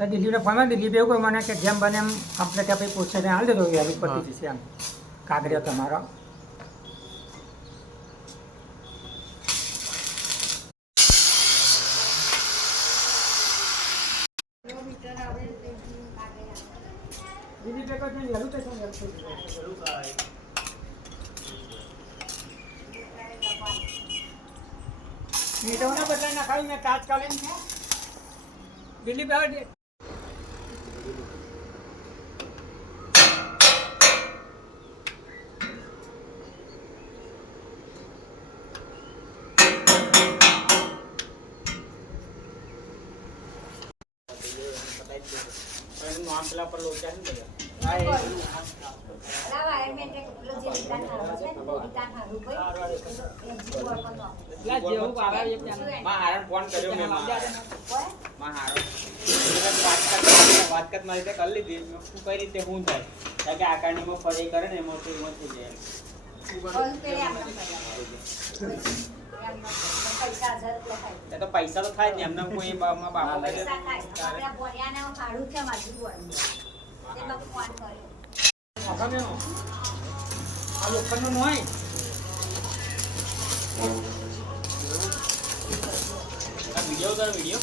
દિલ્હીને ફોનમાં દિલ્હી એવું કહ્યું મને કે જેમ બને એમ કમ્પ્લેટ આપી પૂછે ને હાલ દેજો યાર પતી જશે એમ કાગળિયો તમારો દિલ્હી પેપર છે યાલું છે મીઠાના બદલા ના ખાઈ મેં તાત્કાલિક દિલ્હી પેપર નામ પેલા પર લોચા છે ને ફોન કર્યો મેં વાત મારી રીતે કરી લીધી શું કઈ રીતે શું થાય કારણ કે આકારણીમાં ફરી કરે ને એમાં તો એમાં થઈ જાય તો પૈસા તો થાય જ ને એમને કોઈ બાપા આ લોખંડનો હોય વિડીયો તારો વિડીયો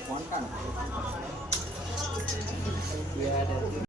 ફોન કાઢો